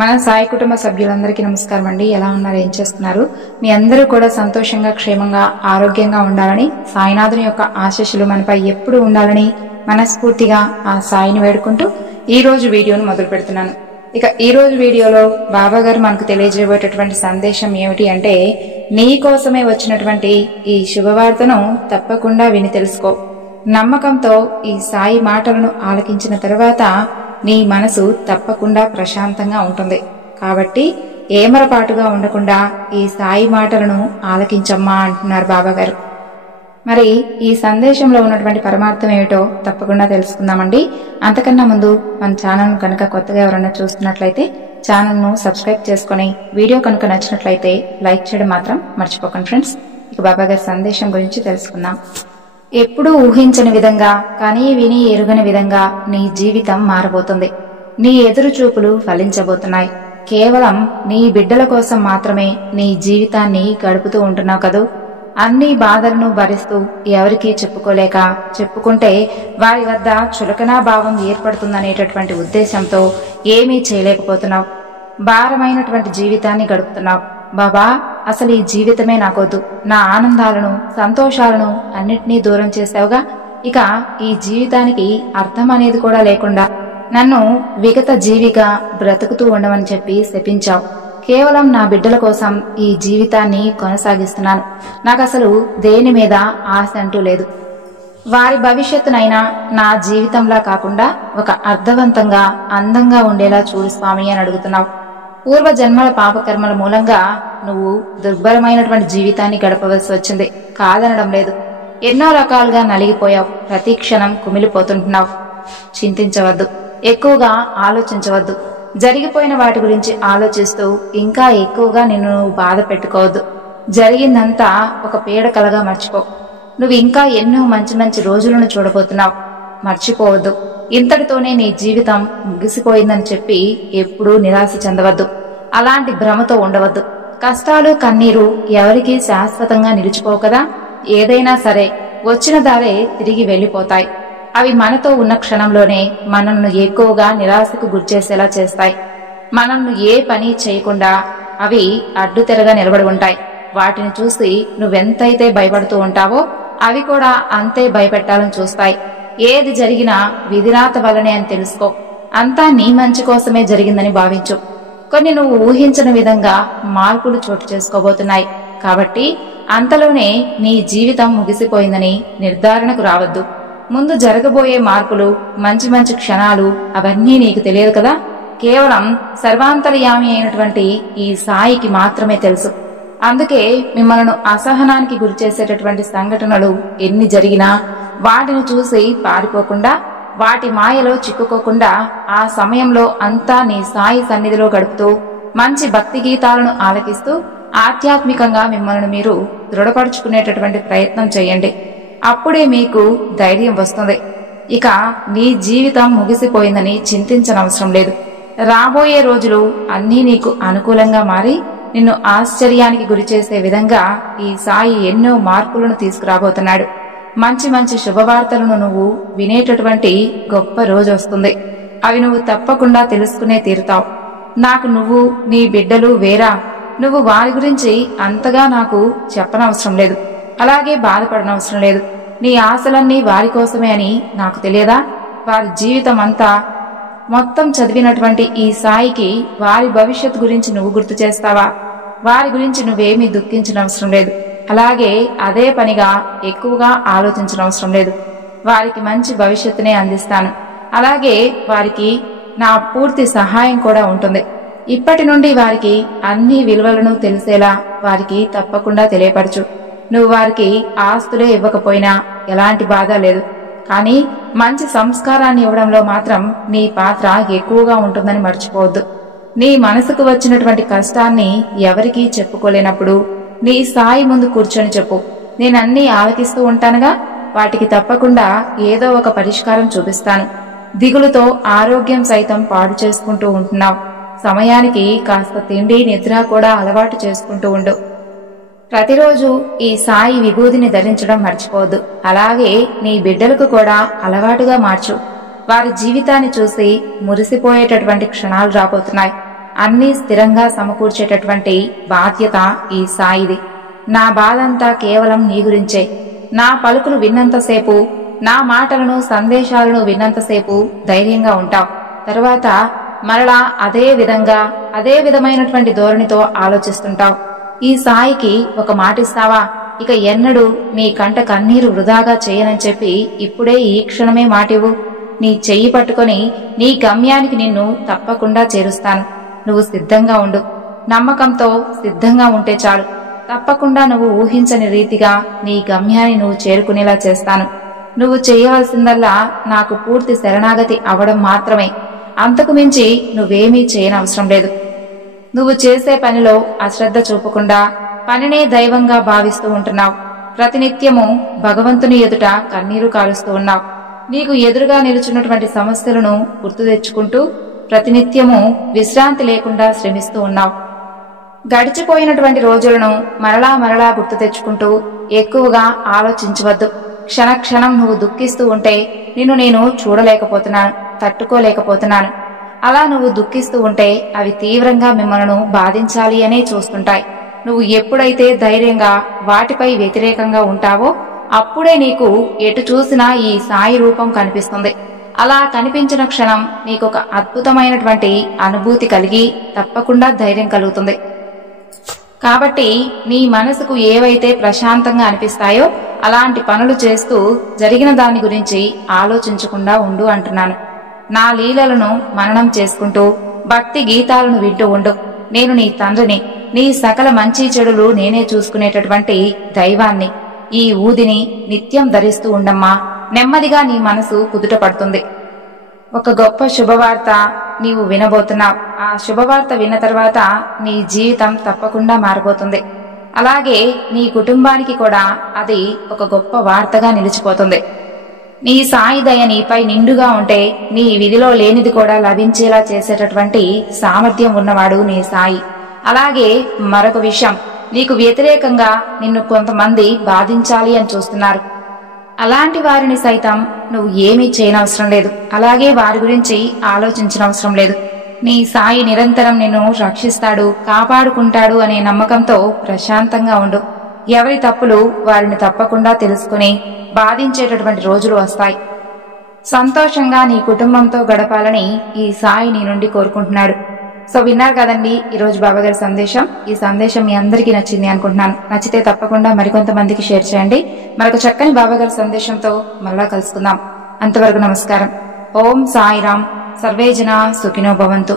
మన సాయి కుటుంబ సభ్యులందరికీ నమస్కారం అండి. ఎలా ఉన్నారు, ఏం చేస్తున్నారు? మీ అందరూ కూడా సంతోషంగా, క్షేమంగా, ఆరోగ్యంగా ఉండాలని, సాయినాథుని యొక్క ఆశీస్సులు మనపై ఎప్పుడు ఉండాలని మనస్ఫూర్తిగా ఆ సాయిని వేడుకుంటూ ఈ రోజు వీడియోను మొదలు పెడుతున్నాను. ఇక ఈ రోజు వీడియోలో బాబా గారు మనకు తెలియజేయబోయేటటువంటి సందేశం ఏమిటి అంటే, నీ కోసమే వచ్చినటువంటి ఈ శుభవార్తను తప్పకుండా విని తెలుసుకో. నమ్మకంతో ఈ సాయి మాటలను ఆలకించిన తరువాత నీ మనసు తప్పకుండా ప్రశాంతంగా ఉంటుంది. కాబట్టి ఏమరపాటుగా ఉండకుండా ఈ సాయి మాటలను ఆలకించమ్మా అంటున్నారు బాబా గారు. మరి ఈ సందేశంలో ఉన్నటువంటి పరమార్థం ఏమిటో తప్పకుండా తెలుసుకుందామండి. అంతకన్నా ముందు మన ఛానల్ కనుక కొత్తగా ఎవరైనా చూస్తున్నట్లయితే ఛానల్ ను సబ్స్క్రైబ్ చేసుకుని, వీడియో కనుక నచ్చినట్లయితే లైక్ చేయడం మాత్రం మర్చిపోకండి ఫ్రెండ్స్. ఇక బాబా గారి సందేశం గురించి తెలుసుకుందాం. ఎప్పుడూ ఊహించని విధంగా, కనీ విని ఎరుగని విధంగా నీ జీవితం మారబోతుంది. నీ ఎదురు చూపులు ఫలించబోతున్నాయి. కేవలం నీ బిడ్డల కోసం మాత్రమే నీ జీవితాన్ని గడుపుతూ ఉంటున్నావు కదూ. అన్ని బాధలను భరిస్తూ ఎవరికీ చెప్పుకోలేక, చెప్పుకుంటే వారి వద్ద చులకనా భావం ఏర్పడుతుందనేటటువంటి ఉద్దేశంతో ఏమీ చేయలేకపోతున్నావు. భారమైనటువంటి జీవితాన్ని గడుపుతున్నావు. బాబా, అసలు ఈ జీవితమే నాకొద్దు, నా ఆనందాలను, సంతోషాలను అన్నిటినీ దూరం చేశావుగా, ఇక ఈ జీవితానికి అర్థం అనేది కూడా లేకుండా నన్ను విగత జీవిగా బ్రతుకుతూ ఉండమని చెప్పి శపించావు. కేవలం నా బిడ్డల కోసం ఈ జీవితాన్ని కొనసాగిస్తున్నాను. నాకసలు దేని మీద ఆశ అంటూ లేదు. వారి భవిష్యత్తునైనా నా జీవితంలా కాకుండా ఒక అర్థవంతంగా, అందంగా ఉండేలా చూడు స్వామి అని అడుగుతున్నావు. పూర్వ జన్మల పాపకర్మల మూలంగా నువ్వు దుర్భరమైనటువంటి జీవితాన్ని గడపవలసి వచ్చింది, కాదనడం లేదు. ఎన్నో రకాలుగా నలిగిపోయావు. ప్రతి క్షణం కుమిలిపోతుంటున్నావు. చింతించవద్దు, ఎక్కువగా ఆలోచించవద్దు. జరిగిపోయిన వాటి గురించి ఆలోచిస్తూ ఇంకా ఎక్కువగా నిన్ను నువ్వు బాధ పెట్టుకోవద్దు. జరిగిందంతా ఒక పీడకలగా మర్చిపో. నువ్వు ఇంకా ఎన్నో మంచి మంచి రోజులను చూడబోతున్నావు. మర్చిపోవద్దు. ఇంతటితోనే నీ జీవితం ముగిసిపోయిందని చెప్పి ఎప్పుడూ నిరాశ చెందవద్దు. అలాంటి భ్రమతో ఉండవద్దు. కష్టాలు, కన్నీరు ఎవరికీ శాశ్వతంగా నిలిచిపోవు కదా. ఏదైనా సరే వచ్చిన దారే తిరిగి వెళ్లిపోతాయి. అవి మనతో ఉన్న క్షణంలోనే మనల్ని ఎక్కువగా నిరాశకు గురిచేసేలా చేస్తాయి. మనల్ని ఏ పని చేయకుండా అవి అడ్డుతెరగా నిలబడి ఉంటాయి. వాటిని చూసి నువ్వెంతైతే భయపడుతూ ఉంటావో అవి కూడా అంతే భయపెట్టాలని చూస్తాయి. ఏది జరిగినా విధిరాత వలనే అని తెలుసుకో. అంతా నీ మంచి కోసమే జరిగిందని భావించు. కొన్ని నువ్వు ఊహించని విధంగా మార్పులు చోటు చేసుకోబోతున్నాయి. కాబట్టి అంతలోనే నీ జీవితం ముగిసిపోయిందని నిర్ధారణకు రావద్దు. ముందు జరగబోయే మార్పులు, మంచి మంచి క్షణాలు అవన్నీ నీకు తెలియదు కదా. కేవలం సర్వాంతర్యామి అయినటువంటి ఈ సాయికి మాత్రమే తెలుసు. అందుకే మిమ్మల్ని అసహనానికి గురిచేసేటటువంటి సంఘటనలు ఎన్ని జరిగినా వాటిని చూసి పారిపోకుండా, వాటి మాయలో చిక్కుకోకుండా ఆ సమయంలో అంతా నీ సాయి సన్నిధిలో గడుపుతూ మంచి భక్తి గీతాలను ఆలకిస్తూ ఆధ్యాత్మికంగా మిమ్మల్ని మీరు దృఢపరుచుకునేటటువంటి ప్రయత్నం చేయండి. అప్పుడే మీకు ధైర్యం వస్తుంది. ఇక నీ జీవితం ముగిసిపోయిందని చింతించనవసరం లేదు. రాబోయే రోజులు అన్నీ నీకు అనుకూలంగా మారి నిన్ను ఆశ్చర్యానికి గురిచేసే విధంగా ఈ సాయి ఎన్నో మార్పులను తీసుకురాబోతున్నాడు. మంచి మంచి శుభవార్తలను నువ్వు వినేటటువంటి గొప్ప రోజు వస్తుంది. అవి నువ్వు తప్పకుండా తెలుసుకునే తీరుతావు. నాకు నువ్వు, నీ బిడ్డలు వేరా? నువ్వు వారి గురించి అంతగా నాకు చెప్పనవసరం లేదు, అలాగే బాధపడనవసరం లేదు. నీ ఆశలన్నీ వారి కోసమే అని నాకు తెలియదా? వారి జీవితం అంతా మొత్తం చదివినటువంటి ఈ సాయికి వారి భవిష్యత్తు గురించి నువ్వు గుర్తు చేస్తావా? వారి గురించి నువ్వేమీ దుఃఖించనవసరం లేదు. అలాగే అదే పనిగా ఎక్కువగా ఆలోచించనవసరం లేదు. వారికి మంచి భవిష్యత్తునే అందిస్తాను. అలాగే వారికి నా పూర్తి సహాయం కూడా ఉంటుంది. ఇప్పటి నుండి వారికి అన్ని విలువలను తెలిసేలా వారికి తప్పకుండా తెలియపరచు. నువ్వు వారికి ఆస్తులే ఇవ్వకపోయినా ఎలాంటి బాధ లేదు. కానీ మంచి సంస్కారాన్ని ఇవ్వడంలో మాత్రం నీ పాత్ర ఎక్కువగా ఉంటుందని మర్చిపోవద్దు. నీ మనసుకు వచ్చినటువంటి కష్టాన్ని ఎవరికీ చెప్పుకోలేనప్పుడు నీ సాయి ముందు కూర్చొని చెప్పు. నేనన్నీ ఆలకిస్తూ ఉంటానుగా, వాటికి తప్పకుండా ఏదో ఒక పరిష్కారం చూపిస్తాను. దిగులుతో ఆరోగ్యం సైతం పాడు చేసుకుంటూ ఉంటున్నావు. సమయానికి కాస్త తిండి, నిద్ర కూడా అలవాటు చేసుకుంటూ ఉండు. ప్రతిరోజు ఈ సాయి విభూతిని ధరించడం మర్చిపోవద్దు. అలాగే నీ బిడ్డలకు కూడా అలవాటుగా మార్చు. వారి జీవితాన్ని చూసి మురిసిపోయేటటువంటి క్షణాలు రాబోతున్నాయి. అన్నీ స్థిరంగా సమకూర్చేటటువంటి బాధ్యత ఈ సాయిది. నా బాధంతా కేవలం నీ గురించే. నా పలుకులు విన్నంతసేపు, నా మాటలను సందేశాలను విన్నంతసేపు ధైర్యంగా ఉంటావు. తరువాత మరలా అదే విధమైనటువంటి ధోరణితో ఆలోచిస్తుంటావు. ఈ సాయికి ఒక మాటిస్తావా? ఇక ఎన్నడూ నీ కంట కన్నీరు వృధాగా చేయనని చెప్పి ఇప్పుడే ఈ క్షణమే మాటివ్వు. నీ చెయ్యి పట్టుకొని నీ గమ్యానికి నిన్ను తప్పకుండా చేరుస్తాను. నువ్వు సిద్ధంగా ఉండు. నమ్మకంతో సిద్ధంగా ఉంటే చాలు. తప్పకుండా నువ్వు ఊహించని రీతిగా నీ గమ్యాన్ని నువ్వు చేరుకునేలా చేస్తాను. నువ్వు చేయవలసిందల్లా నాకు పూర్తి శరణాగతి అవడం మాత్రమే. అంతకు మించి నువ్వేమీ చేయనవసరం లేదు. నువ్వు చేసే పనిలో అశ్రద్ధ చూపకుండా పనినే దైవంగా భావిస్తూ ఉంటున్నావు. ప్రతినిత్యము భగవంతుని ఎదుట కన్నీరు కారుస్తూ ఉన్నావు. నీకు ఎదురుగా నిలుచున్నటువంటి సమస్యలను గుర్తు తెచ్చుకుంటూ ప్రతినిత్యము విశ్రాంతి లేకుండా శ్రమిస్తూ ఉన్నావు. గడిచిపోయినటువంటి రోజులను మరలా గుర్తు తెచ్చుకుంటూ ఎక్కువగా ఆలోచించవద్దు. క్షణక్షణం నువ్వు దుఃఖిస్తూ ఉంటే నిన్ను నేను చూడలేకపోతున్నాను, తట్టుకోలేకపోతున్నాను. అలా నువ్వు దుఃఖిస్తూ ఉంటే అవి తీవ్రంగా మిమ్మల్ని బాధించాలి అనే చూస్తుంటాయి. నువ్వు ఎప్పుడైతే ధైర్యంగా వాటిపై వ్యతిరేకంగా ఉంటావో అప్పుడే నీకు ఎటు చూసినా ఈ సాయి రూపం కనిపిస్తుంది. అలా కనిపించిన క్షణం నీకొక అద్భుతమైనటువంటి అనుభూతి కలిగి తప్పకుండా ధైర్యం కలుగుతుంది. కాబట్టి నీ మనసుకు ఏవైతే ప్రశాంతంగా అనిపిస్తాయో అలాంటి పనులు చేస్తూ జరిగిన దాని గురించి ఆలోచించకుండా ఉండు అంటున్నాను. నా లీలలను మననం చేసుకుంటూ భక్తి గీతాలను వింటూ ఉండు. నేను నీ తండ్రిని, నీ సకల మంచి చెడులు నేనే చూసుకునేటటువంటి దైవాన్ని. ఈ ఊదిని నిత్యం ధరిస్తూ ఉండమ్మా. నెమ్మదిగా నీ మనసు కుదుట పడుతుంది. ఒక గొప్ప శుభవార్త నీవు వినబోతున్నావు. ఆ శుభవార్త విన్న తర్వాత నీ జీవితం తప్పకుండా మారబోతుంది. అలాగే నీ కుటుంబానికి కూడా అది ఒక గొప్ప వార్తగా నిలిచిపోతుంది. నీ సాయి దయ నీపై నిండుగా ఉంటే నీ విధిలో లేనిది కూడా లభించేలా చేసేటటువంటి సామర్థ్యం ఉన్నవాడు నీ సాయి. అలాగే మరొక విషయం, నీకు వ్యతిరేకంగా నిన్ను కొంతమంది బాధించాలి అని చూస్తున్నారు. అలాంటి వారిని సైతం నువ్వు ఏమీ చేయనవసరం లేదు. అలాగే వారి గురించి ఆలోచించనవసరం లేదు. నీ సాయి నిరంతరం నిన్ను రక్షిస్తాడు, కాపాడుకుంటాడు అనే నమ్మకంతో ప్రశాంతంగా ఉండు. ఎవరి తప్పులు వారిని తప్పకుండా తెలుసుకుని బాధించేటటువంటి రోజులు వస్తాయి. సంతోషంగా నీ కుటుంబంతో గడపాలని ఈ సాయి నీ నుండి కోరుకుంటున్నాడు. సో విన్నారు కదండి ఈరోజు బాబాగారి సందేశం. ఈ సందేశం మీ అందరికీ నచ్చింది అనుకుంటున్నాను. నచ్చితే తప్పకుండా మరికొంతమందికి షేర్ చేయండి. మరొక చక్కని బాబాగారి సందేశంతో మళ్ళా కలుసుకుందాం. అంతవరకు నమస్కారం. ఓం సాయిరాం. సర్వే జనా సుఖినో భవంతు.